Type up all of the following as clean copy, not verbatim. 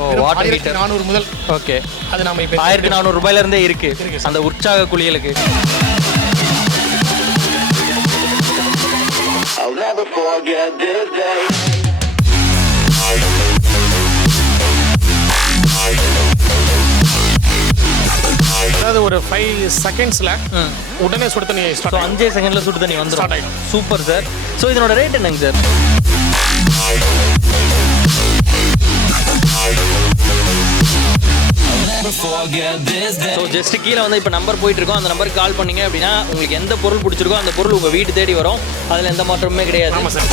Water heater 400 முதல். Okay, அது நம்ம இப்போ 1400 ரூபாயில இருந்தே இருக்கு அந்த உற்சாக குளியலுக்கு. I'll never forget this day. அதாவது ஒரு 5 செகண்ட்ஸ்ல உடனே சுடு தண்ணி ஸ்டார்ட் ஆகும். 5 செகண்ட்ல சுடு தண்ணி வந்துரும். Super sir. ஸோ இதனோட ரேட் என்னங்க சார்? ஸோ ஜஸ்ட் கீழே வந்து இப்போ நம்பர் போயிட்டு இருக்கோம். அந்த நம்பருக்கு கால் பண்ணீங்க அப்படின்னா உங்களுக்கு எந்த பொருள் பிடிச்சிருக்கோ அந்த பொருள் உங்கள் வீட்டு தேடி வரும். அதில் எந்த மாற்றமுமே கிடையாது. ஆமாம் சார்.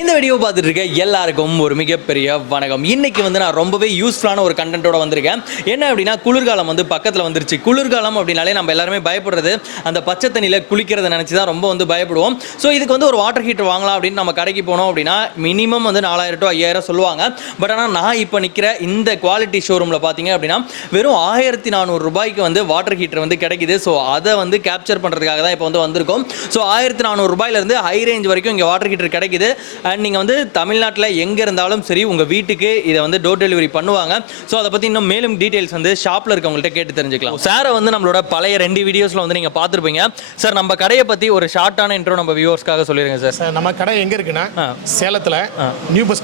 இந்த வீடியோ பார்த்துட்டு இருக்க எல்லாருக்கும் ஒரு மிகப்பெரிய வணக்கம். இன்னைக்கு வந்து நான் ரொம்பவே யூஸ்ஃபுல்லான ஒரு கண்டென்ட்டோட வந்திருக்கேன். என்ன அப்படின்னா, குளிர்காலம் வந்து பக்கத்தில் வந்துருச்சு. குளிர்காலம் அப்படின்னாலே நம்ம எல்லாருமே பயப்படுறது அந்த பச்சை தண்ணியில் குளிக்கிறத நினச்சி தான் ரொம்ப வந்து பயப்படுவோம். ஸோ இதுக்கு வந்து ஒரு வாட்டர் ஹீட்டர் வாங்கலாம் அப்படின்னு நம்ம கடைக்கு போனோம் அப்படின்னா மினிமம் வந்து 4000 to 5000 சொல்லுவாங்க. பட் ஆனால் நான் இப்போ நிற்கிற இந்த குவாலிட்டி ஷோரூமில் பார்த்தீங்க அப்படின்னா வெறும் 1400 ரூபாய்க்கு வந்து வாட்டர் ஹீட்டர் வந்து கிடைக்குது. ஸோ அதை வந்து கேப்சர் பண்ணுறதுக்காக தான் இப்போ வந்து வந்திருக்கோம். ஸோ 1400 ரூபாயிலேருந்து ஹை ரேஞ்ச் வரைக்கும் இங்கே வாட்டர் ஹீட்டர் கிடைக்குது. அண்ட் நீங்கள் வந்து தமிழ்நாட்டில் எங்கே இருந்தாலும் சரி உங்கள் வீட்டுக்கு இதை வந்து டோர் டெலிவரி பண்ணுவாங்க. ஸோ அதை பற்றி இன்னும் மேலும் டீட்டெயில்ஸ் வந்து ஷாப்பில் இருக்கவங்கள்ட்ட கேட்டு தெரிஞ்சுக்கலாம். சாரை வந்து நம்மளோட பழைய 2 வீடியோஸில் வந்து நீங்கள் பார்த்துருப்பீங்க. சார், நம்ம கடையை பற்றி ஒரு ஷார்ட்டான இன்ட்ரோ நம்ம வியூவர்ஸ்க்காக சொல்லிடுங்க சார். சார், நம்ம கடை எங்கே இருக்குன்னா சேலத்தில் நியூ பஸ்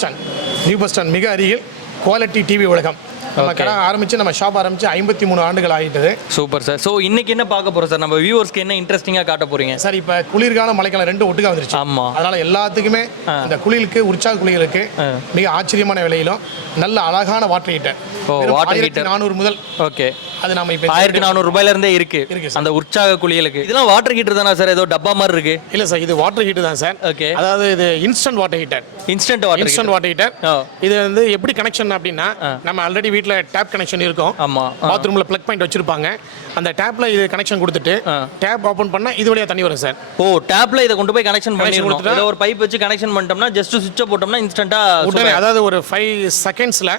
ஸ்டாண்ட் மிக அருகில் குவாலிட்டி டிவி உலகம். நம்ம கடை ஆரம்பிச்சு நம்ம ஷாப் ஆரம்பிச்சு 53 ஆண்டுகள் ஆகிட்டது. Super sir. ஸோ இன்னைக்கு என்ன பார்க்க போறோம் சார்? நம்ம வியூவர்ஸ்க்கு என்ன இன்ட்ரெஸ்டிங்காக காட்ட போறீங்க சார்? இப்போ குளிர்காலம் மழைக்காலம் 2 ஒட்டுக்கா வந்துருச்சு. ஆமா, அதனால எல்லாத்துக்குமே இந்த குளிருக்கு உற்சாக குளியலுக்கு மிக ஆச்சரியமான விலையிலும் நல்ல அழகான வாட்டர் ஹீட்டர் 1400 முதல். ஓகே, அது நம்ம இப்போ 1400 ரூபாயில இருந்தே இருக்கு அந்த உற்சாக குளியலுக்கு. இதெல்லாம் வாட்டர் ஹீட்டர் தானா சார்? ஏதோ டப்பா மாதிரி இருக்கு. இல்ல சார், இது வாட்டர் ஹீட்டர் தான் சார். ஓகே, அதாவது இது instant water heater. Instant water heater. இது வந்து எப்படி கனெக்ஷன் அப்படின்னா, நம்ம ஆல்ரெடி வீட்ல டேப் கனெக்ஷன் இருக்கும். ஆமா, பாத்ரூம்ல பிளக் பாயிண்ட் வச்சிருப்பாங்க. அந்த டேப்ல இது கனெக்ஷன் கொடுத்துட்டு டேப் ஓபன் பண்ணா இது வழியா தண்ணி வரும் சார். ஓ, டேப்ல இத கொண்டு போய் கனெக்ஷன் பண்ணி கொடுத்துட்டா ஒரு பைப் வச்சு கனெக்ஷன் பண்ணிட்டோம்னா ஜஸ்ட் சுவிட்ச் போட்டோம்னா இன்ஸ்டன்ட்டா உடனே, அதாவது ஒரு 5 செகண்ட்ஸ்ல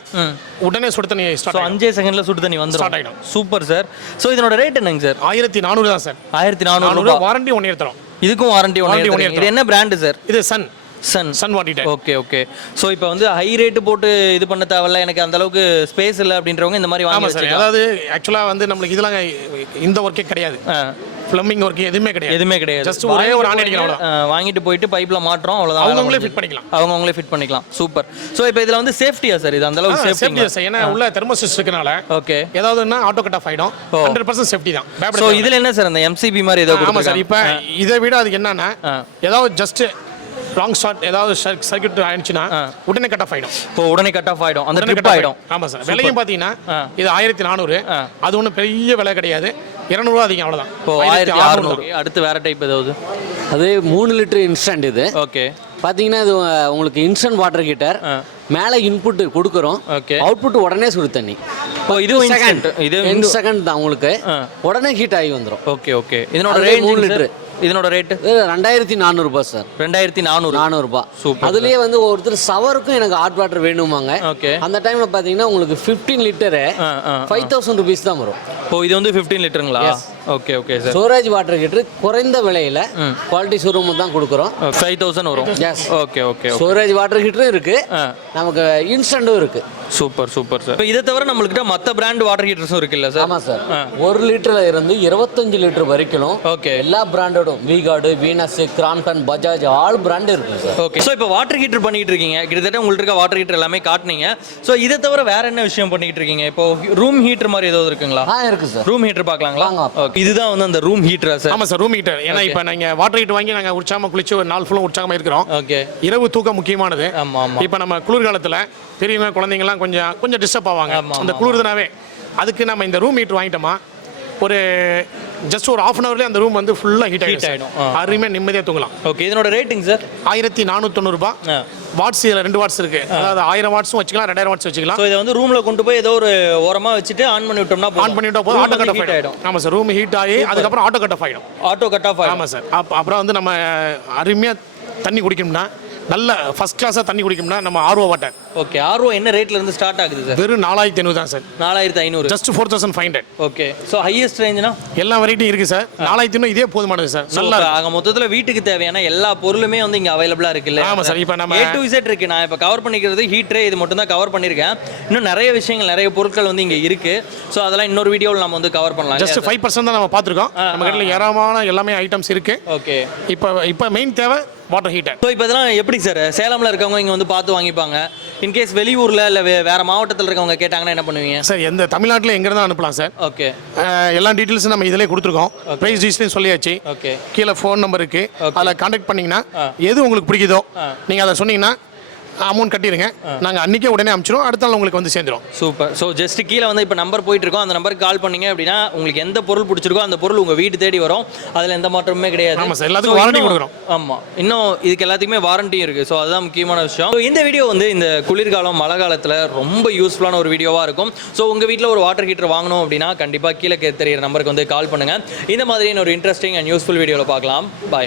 உடனே சுடு தண்ணி ஸ்டார்ட் ஆகும். 5 செகண்ட்ல சுடு தண்ணி வந்துரும். Super sir. சோ இதனோட ரேட் என்னங்க சார்? 1400 தான் சார். 1400. வாரண்டி 1 இயர் தரோம். இதுக்கும் வாரண்டி 1 இயர். இது என்ன பிராண்ட் சார்? இது Sun water heater. Okay okay. So இப்போ வந்து ஹை ரேட் போட்டு இது பண்ண தேவையில்ல, எனக்கு அந்த அளவுக்கு ஸ்பேஸ் இல்லை அப்படின்றவங்க இந்த மாதிரி வாங்க சார். அதாவது ஆக்சுவலாக வந்து நம்மளுக்கு இதெல்லாம் இந்த ஒர்க்கே கிடையாது. பிளம்பிங் ஒர்க் எதுவுமே கிடையாது. ஜஸ்ட் ஒரே ஒரு ஆன் அடிக்கணும், வாங்கிட்டு போயிட்டு பைப்ல மாட்றோம், அவ்வளவுதான். அவங்களே ஃபிட் பண்ணிக்கலாம். அவங்களே ஃபிட் பண்ணிக்கலாம். சூப்பர். ஸோ இப்போ இதுல வந்து சேஃப்டியா சார்? இது அந்த அளவுக்கு சேஃப்டி சார், ஏன்னா உள்ள தெர்மோசிஸ்ட் இருக்கனால. ஓகே, ஏதாவதுன்னா ஆட்டோ கட் ஆஃப் ஆயிடும். 100% சேஃப்டி தான். ஸோ இதுல என்ன சார் அந்த MCB மாதிரி ஏதோ கொடுத்துருக்காங்க சார்? இப்போ இதை விட அதுக்கு என்னன்னா, ஏதாவது ஜஸ்ட் ராங் ஷாட் ஏதாவது சர்க்யூட் ஆயிடுச்சுன்னா உடனே கட் ஆஃப் ஆயிடும். ஓ, உடனே கட் ஆஃப் ஆயிடும், அந்த ட்ரிப் ஆயிடும். ஆமா சார். விலையும் பாத்தீங்கன்னா இது 1400. அது ஒன்றும் பெரிய விலை கிடையாது. 200 ரூபா அதிகம், அவ்வளவுதான். ஓ, 1600. அடுத்து வேற டைப் ஏதாவது? அது 3 லிட்டர் இன்ஸ்டன்ட். இது ஓகே, பாத்தீங்கன்னா இது உங்களுக்கு இன்ஸ்டன்ட் வாட்டர் ஹீட்டர். மேலே இன்புட் கொடுக்குறோம், அவுட்புட் உடனே சுடு தண்ணி. இது இன்ஸ்டன்ட். இது 2 செகண்ட் தான், உங்களுக்கு உடனே ஹீட் ஆகி வந்துடும். Okay okay. இதனோட ரேட் 3 லிட்டர். இதனோட ரேட் 2400 ரூபாய் சார். 2400 ரூபாய். சூப்பர். அதுலயே வந்து ஒருத்தர் சவருக்கும் எனக்கு ஹாட் வாட்டர் வேணுமாங்க. ஓகே, அந்த டைம்ல பாத்தீங்கன்னா உங்களுக்கு 15 லிட்டர் 5000 rupees தான் வரும். ஓ, இது வந்து 15 லிட்டருங்களா? Okay okay sir. Storage water heater குறைந்த விலையில குவாலிட்டி ஷோரூம் தான் கொடுக்குறோம். 5000 வரும். Okay okay. ஸ்டோரேஜ் வாட்டர் ஹீட்டரும் இருக்கு, நமக்கு இன்ஸ்டன்ட்டும் இருக்கு. Super super sir. இதை தவிர நம்மளுக்கிட்ட மற்ற பிராண்ட் வாட்டர் ஹீட்டர்ஸும் இருக்குல்ல சார்? ஆமா சார். 1 லிட்டர்ல இருந்து 25 லிட்டர் வரைக்கும் ஓகே எல்லா பிராண்டடும், V-Guard, Venus, Crompton, Bajaj, all brand இருக்கு சார். ஓகே. ஸோ இப்போ வாட்டர் ஹீட்டர் பண்ணிட்டு இருக்கீங்க. கிட்டத்தட்ட உங்களுக்கு இருக்க வாட்டர் ஹீட்டர் எல்லாமே காட்டுனீங்க. ஸோ இதை தவிர வேற என்ன விஷயம் பண்ணிட்டு இருக்கீங்க? இப்போ ரூம் ஹீட்டர் மாதிரி ஏதாவது இருக்குங்களா? இருக்கு சார். ரூம் ஹீட்டர் பார்க்கலாங்களா? ஓகே, இதுதான் வந்து அந்த ரூம் ஹீட்டரா சார்? ஆமா சார், ரூம் ஹீட்டர். ஏன்னா இப்போ நாங்கள் வாட்டர் ஹீட்டர் வாங்கி நாங்கள் உற்சாகமாக குளிச்சு ஒரு நாள் ஃபுல்லாக உற்சாகமாக இருக்கிறோம். ஓகே. இரவு தூக்கம் முக்கியமானது. ஆமா ஆமா. இப்போ நம்ம குளிர்காலத்தில் பெரியவங்க குழந்தைங்கலாம் கொஞ்சம் டிஸ்டர்ப் ஆவாங்க அந்த குளிர்தனாவே. அதுக்கு நம்ம இந்த ரூம் ஹீட்டர் வாங்கிட்டோமா, ஒரு ஜஸ்ட் ஒரு ½ ஹவர்லேயே அந்த ரூம் வந்து ஃபுல்லாக ஹீட் ஆகிடும். அருமையாக நிம்மதியாக தூங்கலாம். ஓகே. இதனோட ரேட்டிங் சார்? 1490 ரூபாய். வாட்ஸ் இதில் 2 வாட்ஸ் இருக்கு. அதாவது 1000 வாட்ஸும் வச்சுக்கலாம், 2000 வாட்ஸ் வச்சுக்கலாம். ஸோ இதை வந்து ரூமில் கொண்டு போய் ஏதோ ஒரு ஓரமாக வச்சுட்டு ஆன் பண்ணி விட்டோம்னா போதும், ஆட்டோ கட் ஆஃப் ஆகிடும். ஆமாம் சார், ரூம் ஹீட் ஆகி அதுக்கப்புறம் ஆட்டோ கட் ஆஃப் ஆகிடும். ஆட்டோ கட் ஆஃப் ஆகும். ஆமாம் சார். அப்புறம் வந்து நம்ம அருமையாக தண்ணி குடிக்கணும்னா நல்ல ஃபர்ஸ்ட் கிளாஸாக தண்ணி குடிக்கணும்னா நம்ம ஆர்ஓ வாட்டர். ஓகே, ஆர்ஓ என்ன ரேட்ல இருந்து ஸ்டார்ட் ஆகுது சார்? வெறும் 4500 தான் sir. 4500. Just 4500. Okay, so highest ரேஞ்சுனா எல்லா வெரைட்டியும் இருக்குது சார். 4500 இதே போதுமானது சார். நல்லா ஆக மொத்தத்தில் வீட்டுக்கு தேவையான எல்லா பொருளுமே வந்து இங்கே அவைலபிளாக இருக்குல்ல? ஆமாம் சார். இப்போ நம்ம A to Z இருக்கு. நான் இப்போ கவர் பண்ணிக்கிறது ஹீட்ரே இது மட்டும் தான் கவர் பண்ணியிருக்கேன். இன்னும் நிறைய விஷயங்கள் நிறைய பொருட்கள் வந்து இங்கே இருக்கு. ஸோ அதெல்லாம் இன்னொரு வீடியோவில் நம்ம வந்து கவர் பண்ணலாம். ஜஸ்ட் 5% தான் நம்ம பார்த்துருக்கோம். நம்ம கடையில் ஏராளமான எல்லாமே ஐட்டம்ஸ் இருக்கு. ஓகே, இப்போ மெயின் தேவை வாட்டர் ஹீட்டர். ஸோ இப்போ இதெல்லாம் எப்படி சார் சேலமில் இருக்கவங்க இங்கே வந்து பார்த்து வாங்கிப்பாங்க? இன்கேஸ் வெளியூரில் இல்லை வேற மாவட்டத்தில் இருக்கவங்க கேட்டாங்கன்னா என்ன பண்ணுவீங்க சார்? எந்த தமிழ்நாட்டில் எங்கே இருந்தால் அனுப்பலாம் சார். ஓகே, எல்லா டீட்டெயில்ஸும் நம்ம இதிலே கொடுத்துருக்கோம். ப்ரைஸ் டீட்டெயில்ஸ் சொல்லியாச்சு. ஓகே, கீழே ஃபோன் நம்பர் இருக்கு. அதில் கான்டாக்ட் பண்ணிங்கன்னா எது உங்களுக்கு பிடிக்குதோ நீங்கள் அதை சொன்னீங்கன்னா அமௌண்ட் கட்டிடுங்க. நாங்கள் அன்றைக்கே உடனே அனுப்பிச்சிடும். அடுத்த நாள் உங்களுக்கு வந்து சேர்ந்துடும். சூப்பர். ஸோ ஜஸ்ட் கீழே வந்து இப்போ நம்பர் போயிட்டு இருக்கோம். அந்த நம்பருக்கு கால் பண்ணீங்க அப்படின்னா உங்களுக்கு எந்த பொருள் பிடிச்சிருக்கோ அந்த பொருள் உங்கள் வீடு தேடி வரும். அதில் எந்த மாற்றமுமே கிடையாது. ஆமாம் சார், எல்லாத்துக்கும் வாரண்டி கொடுக்குறோம். ஆமாம், இன்னும் இதுக்கு எல்லாத்துக்குமே வாரண்டியும் இருக்குது. ஸோ அதுதான் முக்கியமான விஷயம். ஸோ இந்த வீடியோ வந்து இந்த குளிர்காலம் மழை காலத்தில் ரொம்ப யூஸ்ஃபுல்லான ஒரு வீடியோவாக இருக்கும். ஸோ உங்கள் வீட்டில் ஒரு வாட்டர் ஹீட்டர் வாங்கணும் அப்படின்னா கண்டிப்பாக கீழே தெரியிற நம்பருக்கு வந்து கால் பண்ணுங்கள். இந்த மாதிரி ஒரு இன்ட்ரெஸ்டிங் அண்ட் யூஸ்ஃபுல் வீடியோவில் பார்க்கலாம். பாய்.